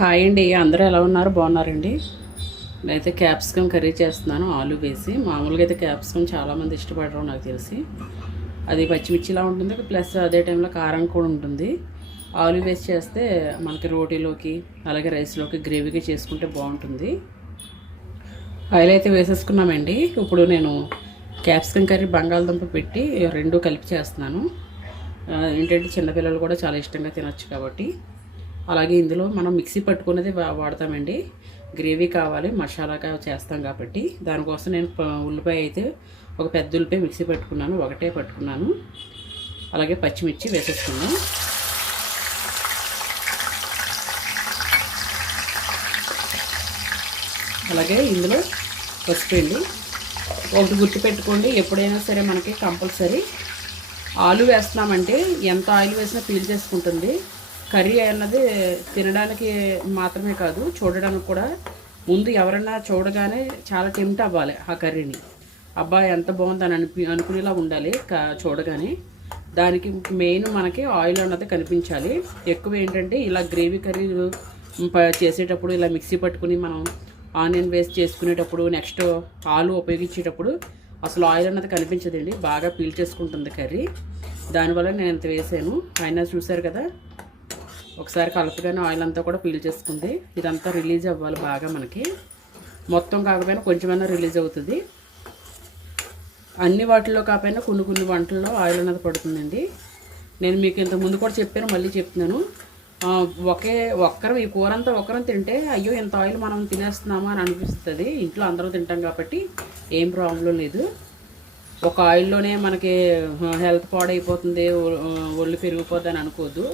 Hi అండి, అందరూ ఎలా ఉన్నారు? బాగున్నారండి. నేనైతే క్యాప్సికమ్ కర్రీ చేస్తున్నాను, ఆలు వేసి. మామూలుగా అయితే క్యాప్సికమ్ చాలామంది ఇష్టపడరు నాకు తెలిసి. అది పచ్చిమిర్చిలా ఉంటుంది, ప్లస్ అదే టైంలో కారం కూడా ఉంటుంది. ఆలు వేసి చేస్తే మనకి రోటీలోకి అలాగే రైస్లోకి గ్రేవీగా చేసుకుంటే బాగుంటుంది. ఆయిల్ అయితే వేసేసుకున్నామండి. ఇప్పుడు నేను క్యాప్సికమ్ కర్రీ బంగాళదుంప పెట్టి రెండు కలిపి చేస్తున్నాను. ఏంటంటే చిన్నపిల్లలు కూడా చాలా ఇష్టంగా తినొచ్చు కాబట్టి. అలాగే ఇందులో మనం మిక్సీ పట్టుకునేది వాడతామండి. గ్రేవీ కావాలి, మసాలాగా చేస్తాం కాబట్టి దానికోసం నేను ఉల్లిపాయ అయితే ఒక పెద్ద ఉల్లిపాయ మిక్సీ పట్టుకున్నాను, ఒకటే పట్టుకున్నాను. అలాగే పచ్చిమిర్చి వేసేసుకున్నాను. అలాగే ఇందులో పసుపు అండి. ఒకటి గుర్తుపెట్టుకోండి, ఎప్పుడైనా సరే మనకి కంపల్సరీ ఆలు వేస్తున్నామంటే ఎంత ఆయిల్ వేసినా పీల్ చేసుకుంటుంది. కర్రీ అన్నది తినడానికి మాత్రమే కాదు, చూడడానికి కూడా. ముందు ఎవరన్నా చూడగానే చాలా టెంప్ట్ అవ్వాలి ఆ కర్రీని. అబ్బా ఎంత బాగుందని అనుకునేలా ఉండాలి చూడగానే. దానికి మెయిన్ మనకి ఆయిల్ అన్నది కనిపించాలి. ఎక్కువ ఏంటంటే ఇలా గ్రేవీ కర్రీలు చేసేటప్పుడు ఇలా మిక్సీ పట్టుకుని మనం ఆనియన్ వేస్ట్ చేసుకునేటప్పుడు, నెక్స్ట్ ఆలు ఉపయోగించేటప్పుడు అసలు ఆయిల్ అన్నది కనిపించదండి, బాగా పీల్ చేసుకుంటుంది కర్రీ. దానివల్ల నేను ఇంత వేసాను. అయినా చూసారు కదా, ఒకసారి కలుపుగానే ఆయిల్ అంతా కూడా పీల్ చేసుకుంది. ఇదంతా రిలీజ్ అవ్వాలి బాగా మనకి. మొత్తం కాకపోయినా కొంచెమైనా రిలీజ్ అవుతుంది. అన్ని వాటిల్లో కాకపోయినా కొన్ని కొన్ని వంటల్లో ఆయిల్ అన్నది పడుతుందండి. నేను మీకు ఇంతకుముందు కూడా చెప్పాను, మళ్ళీ చెప్తున్నాను. ఈ కూర అంతా ఒక్కరం తింటే అయ్యో ఇంత ఆయిల్ మనం తినేస్తున్నామా అని అనిపిస్తుంది. ఇంట్లో అందరూ తింటాం కాబట్టి ఏం ప్రాబ్లం లేదు. ఒక ఆయిల్లోనే మనకి హెల్త్ పాడైపోతుంది, ఒళ్ళు పెరిగిపోద్ది అని అనుకోవద్దు.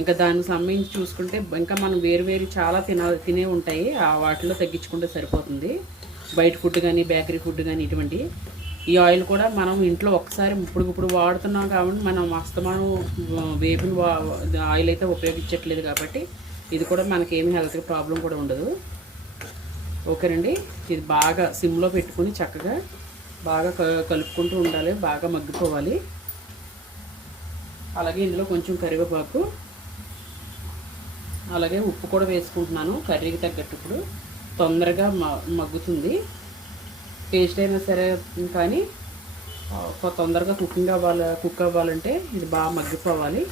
ఇంకా దానికి సంబంధించి చూసుకుంటే ఇంకా మనం వేరు చాలా తినే ఉంటాయి, ఆ వాటిలో తగ్గించుకుంటే సరిపోతుంది. బయట ఫుడ్ కానీ బేకరీ ఫుడ్ కానీ ఇటువంటి. ఈ ఆయిల్ కూడా మనం ఇంట్లో ఒక్కసారి ఇప్పుడు వాడుతున్నాం కాబట్టి మనం అస్తమానం వేపిన ఆయిల్ అయితే ఉపయోగించట్లేదు కాబట్టి ఇది కూడా మనకి ఏమి హెల్త్కి ప్రాబ్లం కూడా ఉండదు. ఓకేనండి. ఇది బాగా సిమ్లో పెట్టుకుని చక్కగా బాగా కలుపుకుంటూ ఉండాలి, బాగా మగ్గిపోవాలి. అలాగే ఇందులో కొంచెం కరివేపాకు, అలాగే ఉప్పు కూడా వేసుకుంటున్నాను కర్రీకి తగ్గట్టు. ఇప్పుడు తొందరగా మగ్గుతుంది. టేస్ట్ అయినా సరే కానీ తొందరగా కుక్ అవ్వాలంటే ఇది బాగా మగ్గిపోవాలి.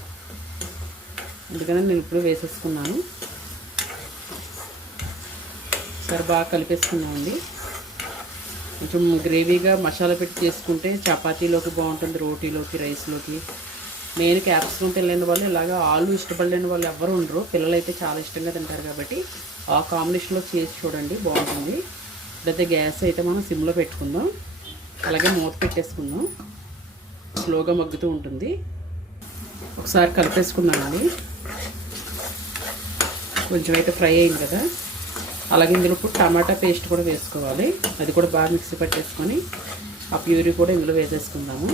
అందుకని నేను ఇప్పుడు వేసేసుకున్నాను. సరే బాగా కలిపేసుకున్నామండి. కొంచెం గ్రేవీగా మసాలా పెట్టి చేసుకుంటే చపాతీలోకి బాగుంటుంది, రోటీలోకి రైస్లోకి. మెయిన్ క్యాప్సికమ్ తినలేని వాళ్ళు, ఇలాగ ఆలు ఇష్టపడలేని వాళ్ళు ఎవరు ఉండరు. పిల్లలు అయితే చాలా ఇష్టంగా తింటారు కాబట్టి ఆ కాంబినేషన్లో చేసి చూడండి, బాగుంటుంది. ఇప్పుడైతే గ్యాస్ అయితే మనం సిమ్లో పెట్టుకుందాం. అలాగే మూత పెట్టేసుకుందాం, స్లోగా మగ్గుతూ ఉంటుంది. ఒకసారి కలిపేసుకున్నామండి. కొంచెం అయితే ఫ్రై అయింది కదా. అలాగే ఇందులో ఇప్పుడు టమాటా పేస్ట్ కూడా వేసుకోవాలి. అది కూడా బాగా మిక్సీ పట్టేసుకొని ఆ ప్యూరీ కూడా ఇందులో వేసేసుకుందాము.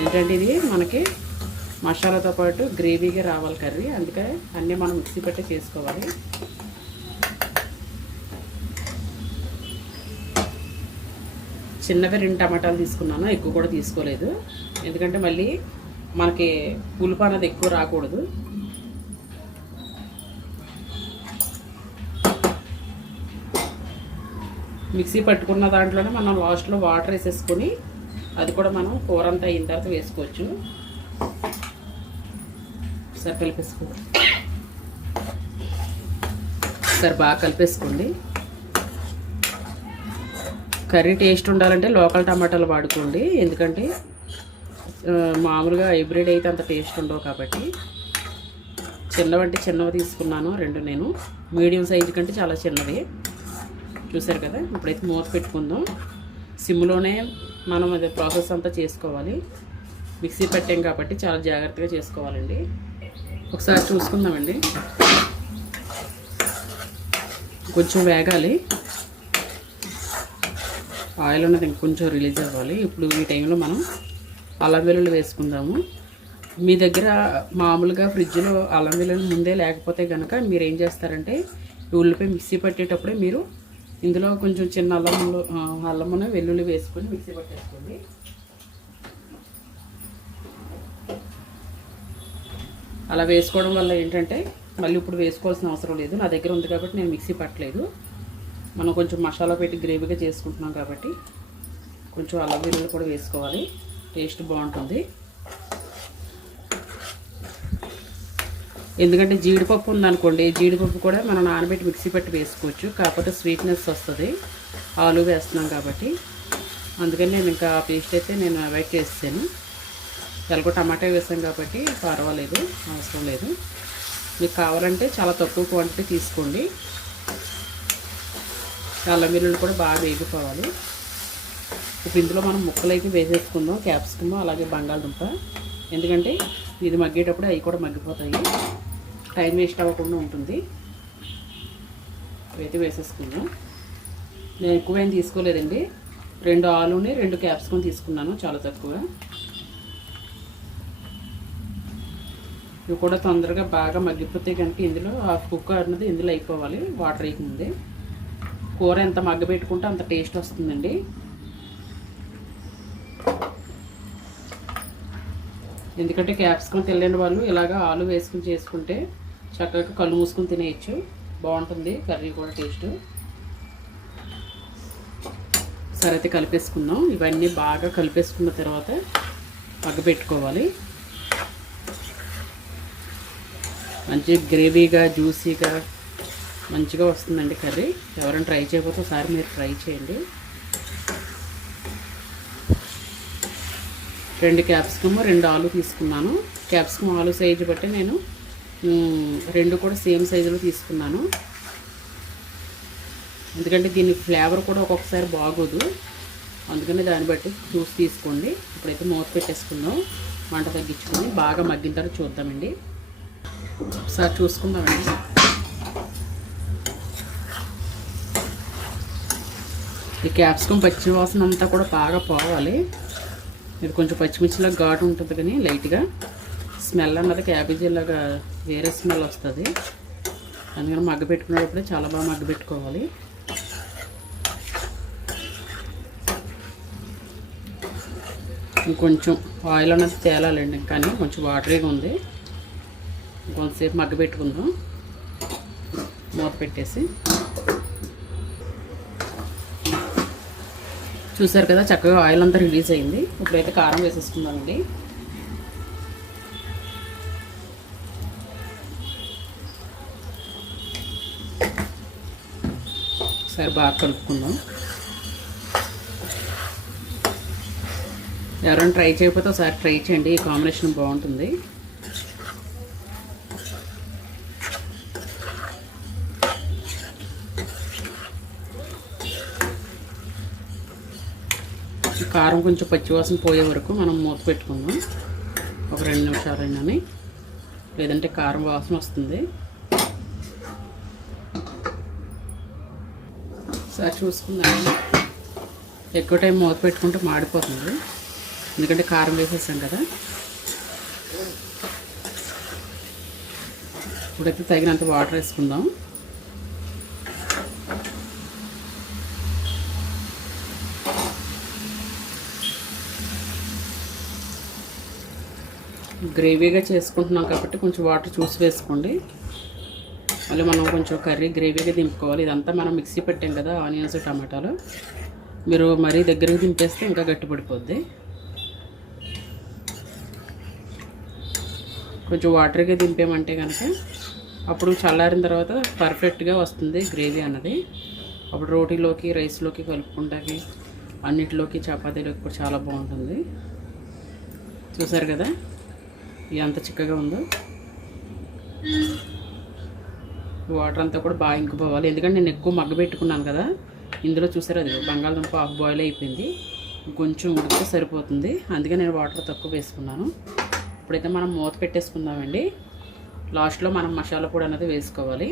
ఏంటంటే ఇది మనకి మసాలాతో పాటు గ్రేవీగా రావాలి కర్రీ, అందుకే అన్నీ మనం మిక్సీ పట్టి చేసుకోవాలి. చిన్నవి 2 టమాటాలు తీసుకున్నాను, ఎక్కువ కూడా తీసుకోలేదు. ఎందుకంటే మళ్ళీ మనకి పులుపు అనేది ఎక్కువ రాకూడదు. మిక్సీ పట్టుకున్న దాంట్లోనే మనం లాస్ట్లో వాటర్ వేసేసుకొని అది కూడా మనం కూర అంతా అయిన తర్వాత వేసుకోవచ్చు. సరే కలిపేసుకోండి, సరే బాగా కలిపేసుకోండి. కర్రీ టేస్ట్ ఉండాలంటే లోకల్ టమాటాలు వాడుకోండి, ఎందుకంటే మామూలుగా హైబ్రిడ్ అయితే అంత టేస్ట్ ఉండవు కాబట్టి. చిన్నవి తీసుకున్నాను 2. నేను మీడియం సైజు కంటే చాలా చిన్నవి. చూసారు కదా. ఇప్పుడైతే మూత పెట్టుకుందాం. సిమ్లోనే మనం అదే ప్రాసెస్ అంతా చేసుకోవాలి. మిక్సీ పెట్టాం కాబట్టి చాలా జాగ్రత్తగా చేసుకోవాలండి. ఒకసారి చూసుకుందామండి. కొంచెం వేగాలి, ఆయిల్ అన్నది ఇంకొంచెం రిలీజ్ అవ్వాలి. ఇప్పుడు ఈ టైంలో మనం అల్లం వెల్లుల్లి వేసుకుందాము. మీ దగ్గర మామూలుగా ఫ్రిడ్జ్లో అల్లం వెల్లుల్లి ముందే లేకపోతే కనుక మీరు ఏం చేస్తారంటే ఉల్లిపాయ మిక్సీ పట్టేటప్పుడే మీరు ఇందులో కొంచెం చిన్న అల్లమున వెల్లుల్లి వేసుకొని మిక్సీ పట్టేసుకోండి. అలా వేసుకోవడం వల్ల ఏంటంటే మళ్ళీ ఇప్పుడు వేసుకోవాల్సిన అవసరం లేదు. నా దగ్గర ఉంది కాబట్టి నేను మిక్సీ పట్టలేదు. మనం కొంచెం మసాలా పెట్టి గ్రేవీగా చేసుకుంటున్నాం కాబట్టి కొంచెం అల్లం వెల్లుల్లి కూడా వేసుకోవాలి. టేస్ట్ బాగుంటుంది. ఎందుకంటే జీడిపప్పు ఉందనుకోండి, జీడిపప్పు కూడా మనం నానబెట్టి మిక్సీ పెట్టి వేసుకోవచ్చు. కాకపోతే స్వీట్నెస్ వస్తుంది ఆలు వేస్తున్నాం కాబట్టి. అందుకని నేను ఇంకా ఆ పేస్ట్ అయితే నేను అవాయిడ్ చేస్తాను. ఎలాగో టమాటా వేసాం కాబట్టి పర్వాలేదు, అవసరం లేదు. మీకు కావాలంటే చాలా తక్కువ క్వాంటిటీ తీసుకోండి. అల్లం వెల్లుల్లి కూడా బాగా వేగిపోవాలి. ఇప్పుడు ఇందులో మనం ముక్కలు అయితే వేసేసుకుందాం, క్యాప్సికమ్ అలాగే బంగాళదుంప. ఎందుకంటే ఇది మగ్గేటప్పుడు అవి కూడా మగ్గిపోతాయి, టైం వేస్ట్ అవ్వకుండా ఉంటుంది. అయితే వేసేసుకుందాం. నేను ఎక్కువేం తీసుకోలేదండి, 2 ఆలుని 2 క్యాప్సికమ్ తీసుకున్నాను, చాలా తక్కువ. ఇవి కూడా తొందరగా బాగా మగ్గిపోతే కనుక ఇందులో హాఫ్ కుక్ అన్నది ఇందులో అయిపోవాలి, వాటర్ వేయకముందే. కూర ఎంత మగ్గబెట్టుకుంటే అంత టేస్ట్ వస్తుందండి. ఎందుకంటే క్యాప్సికమ్ తెలియని వాళ్ళు ఇలాగా ఆలు వేసుకుని చేసుకుంటే చక్కగా కళ్ళు మూసుకుని తినేయచ్చు, బాగుంటుంది కర్రీ కూడా టేస్ట్. సరే అయితే కలిపేసుకుందాం. ఇవన్నీ బాగా కలిపేసుకున్న తర్వాత మగ్గబెట్టుకోవాలి. మంచి గ్రేవీగా జ్యూసీగా మంచిగా వస్తుందండి కర్రీ. ఎవరైనా ట్రై చేయకపోతే ఒకసారి మీరు ట్రై చేయండి. 2 క్యాప్సికమ్ 2 ఆలు తీసుకున్నాను. క్యాప్సికమ్ ఆలు సైజు బట్టి నేను 2 కూడా సేమ్ సైజులో తీసుకున్నాను. ఎందుకంటే దీని ఫ్లేవర్ కూడా ఒక్కొక్కసారి బాగోదు, అందుకని దాన్ని బట్టి చూసి తీసుకోండి. ఇప్పుడైతే మూత పెట్టేసుకుందాం, మంట తగ్గించుకొని. బాగా మగ్గిన తర్వాత చూద్దామండి. ఒకసారి చూసుకుందామండి. ఈ క్యాప్సికమ్ పచ్చి వాసన అంతా కూడా బాగా పోవాలి. ఇది కొంచెం పచ్చిమిర్చిలాగా ఘాటు ఉంటుంది, కానీ లైట్గా స్మెల్ అన్నది క్యాబేజీలాగా వేరే స్మెల్ వస్తుంది. అందుకని మగ్గబెట్టుకునేటప్పుడే చాలా బాగా మగ్గబెట్టుకోవాలి. ఇంకొంచెం ఆయిల్ అన్నది తేలాలండి, కానీ కొంచెం వాటరీగా ఉంది. కొంతసేపు మగ్గబెట్టుకుందాం మూత పెట్టేసి. చూసారు కదా చక్కగా ఆయిల్ అంతా రిలీజ్ అయింది. ఇప్పుడైతే కారం వేసేసుకుందామండి. సరే బాగా కలుపుకుందాం. ఎవరైనా ట్రై చేయకపోతే ఒకసారి ట్రై చేయండి, ఈ కాంబినేషన్ బాగుంటుంది. కారం కొంచెం పచ్చివాసన పోయే వరకు మనం మూత పెట్టుకుందాం, ఒక 2 నిమిషాలైనా. లేదంటే కారం వాసన వస్తుంది. సార్ చూసుకుందాం. ఎక్కువ టైం మూత పెట్టుకుంటే మాడిపోతుంది, ఎందుకంటే కారం వేసేసాం కదా. ఇప్పుడైతే తగినంత వాటర్ వేసుకుందాం. గ్రేవీగా చేసుకుంటున్నాం కాబట్టి కొంచెం వాటర్ చూసి వేసుకోండి. మళ్ళీ మనం కొంచెం కర్రీ గ్రేవీగా దింపుకోవాలి. ఇదంతా మనం మిక్సీ పెట్టాం కదా, ఆనియన్స్ టమాటాలు. మీరు మరీ దగ్గరకు దింపేస్తే ఇంకా గట్టిపడిపోద్ది. కొంచెం వాటర్గా దింపేమంటే కనుక అప్పుడు చల్లారిన తర్వాత పర్ఫెక్ట్గా వస్తుంది గ్రేవీ అన్నది. అప్పుడు రోటీలోకి రైస్లోకి కలుపుకుంటాకి అన్నిటిలోకి చపాతీలోకి కూడా చాలా బాగుంటుంది. చూసారు కదా ఎంత చిక్కగా ఉందో. వాటర్ అంతా కూడా బాగా ఇంకిపోవాలి, ఎందుకంటే నేను ఎక్కువ మగ్గబెట్టుకున్నాను కదా. ఇందులో చూసారు అది బంగాళదుంప హాఫ్ బాయిల్ అయిపోయింది, కొంచెం ఉడికితే సరిపోతుంది. అందుకే నేను వాటర్ తక్కువ వేసుకున్నాను. ఇప్పుడైతే మనం మూత పెట్టేసుకుందామండి. లాస్ట్లో మనం మసాలా పొడి అనేది వేసుకోవాలి.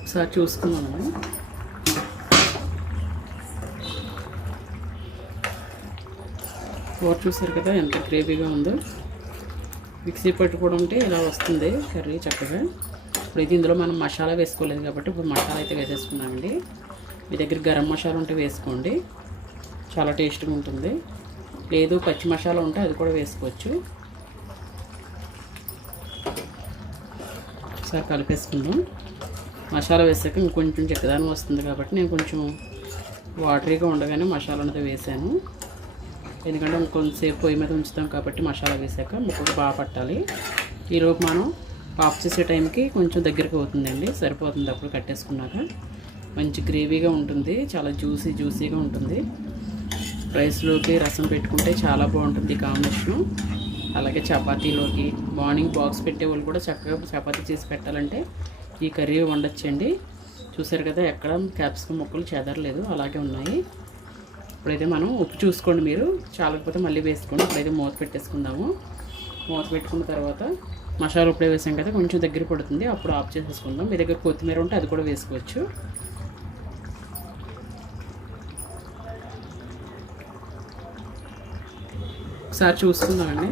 ఒకసారి చూసుకుందాము. కూర చూసారు కదా ఎంత గ్రేవీగా ఉందో. మిక్సీ పట్టుకోవడం ఉంటే ఇలా వస్తుంది కర్రీ చక్కగా. ఇప్పుడైతే ఇందులో మనం మసాలా వేసుకోలేదు కాబట్టి ఇప్పుడు మసాలా అయితే వేసేసుకున్నామండి. మీ దగ్గర గరం మసాలా ఉంటే వేసుకోండి, చాలా టేస్ట్గా ఉంటుంది. లేదు పచ్చి మసాలా ఉంటే అది కూడా వేసుకోవచ్చు. ఒకసారి కలిపేసుకుందాం. మసాలా వేసాక ఇంకొంచెం చెక్కదానం వస్తుంది కాబట్టి నేను కొంచెం వాటరీగా ఉండగానే మసాలా అనేది వేసాను. ఎందుకంటే ఇంకొంతసేపు పొయ్యి మీద ఉంచుతాం కాబట్టి మసాలా వేసాక ముక్కకు బాగా పట్టాలి. ఈలోపు మనం ఆఫ్ చేసే టైంకి కొంచెం దగ్గరికి అవుతుందండి, సరిపోతుంది. అప్పుడు కట్టేసుకున్నాక మంచి గ్రేవీగా ఉంటుంది, చాలా జ్యూసీగా ఉంటుంది. రైస్లోకి రసం పెట్టుకుంటే చాలా బాగుంటుంది కాంబినేషను. అలాగే చపాతీలోకి మార్నింగ్ బాక్స్ పెట్టే వాళ్ళు కూడా చక్కగా చపాతీ చేసి పెట్టాలంటే ఈ కర్రీ వండొచ్చండి. చూసారు కదా, ఎక్కడ క్యాప్సికమ్ ముక్కలు చెదరలేదు, అలాగే ఉన్నాయి. ఇప్పుడైతే మనం ఉప్పు చూసుకోండి, మీరు చాలకపోతే మళ్ళీ వేసుకోండి. ఇప్పుడైతే మూత పెట్టేసుకుందాము. మూత పెట్టుకున్న తర్వాత మసాలా ఇప్పుడే వేసాం కదా, కొంచెం దగ్గర పడుతుంది, అప్పుడు ఆఫ్ చేసేసుకుందాం. మీ దగ్గర కొత్తిమీర ఉంటే అది కూడా వేసుకోవచ్చు. ఒకసారి చూసుకుందామండి.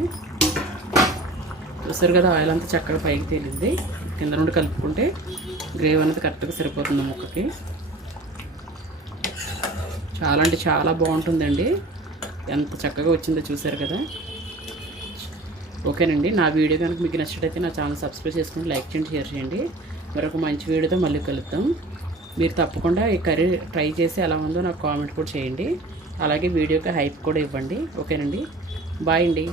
చూసారు కదా, ఆయిల్ అంతా చక్కగా పైకి తేలింది. కింద నుండి కలుపుకుంటే గ్రేవీ అనేది కరెక్ట్గా సరిపోతుంది ముక్కకి. చాలా అంటే చాలా బాగుంటుందండి. ఎంత చక్కగా వచ్చిందో చూసారు కదా. ఓకేనండి, నా వీడియో కనుక మీకు నచ్చినట్టయితే నా ఛానల్ సబ్స్క్రైబ్ చేసుకుని లైక్ చేయండి, షేర్ చేయండి. మరొక మంచి వీడియోతో మళ్ళీ కలుద్దాం. మీరు తప్పకుండా ఈ కర్రీ ట్రై చేసి ఎలా ఉందో నాకు కామెంట్ కూడా చేయండి. అలాగే వీడియోకి హైప్ కూడా ఇవ్వండి. ఓకేనండి, బాయ్ అండి.